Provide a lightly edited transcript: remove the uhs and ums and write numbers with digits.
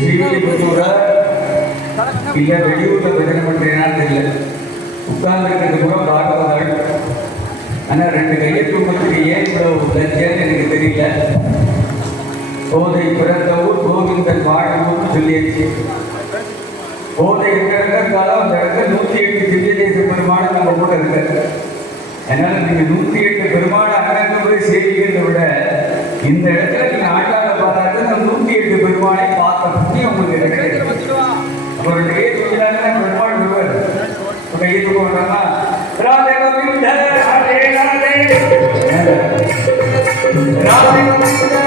ஸ்ரீவில்லிபுத்தூரா இல்லை வெளியூரில் பஜனை பண்ணுறேனான்னு தெரியல. உட்கார்ந்துருக்கிறது கூட பாகவதாள். ஆனால் 2 கையை தூக்கத்துக்கு ஏன் இவ்வளவு லட்சியன்னு எனக்கு தெரியல. போதை பிறந்த ஊர் கோவிந்தன் வாழும் ஊர்னு சொல்லியாச்சு. போதை இருக்கிற காலம் அந்த இடத்துல 108 திவ்ய தேச பெருமாள் நம்ம கூட இருக்க. அதனால நீங்க 108 பெருமாள் அங்கே போய் சேவிக்கிறத விட இந்த இடத்துல நீங்க ஆண்டாள பார்த்தாக்க நம்ம 108 பெருமாளை பார்த்த புண்ணியம் உங்களுக்கு கிடைக்கும். அப்போ 2 கையை தூக்கினாங்க பெருமாள் வருவார். கையை தூக்க வேண்டாமா? ராதே கோவிந்த ராதே ராதே ராதே கோவிந்த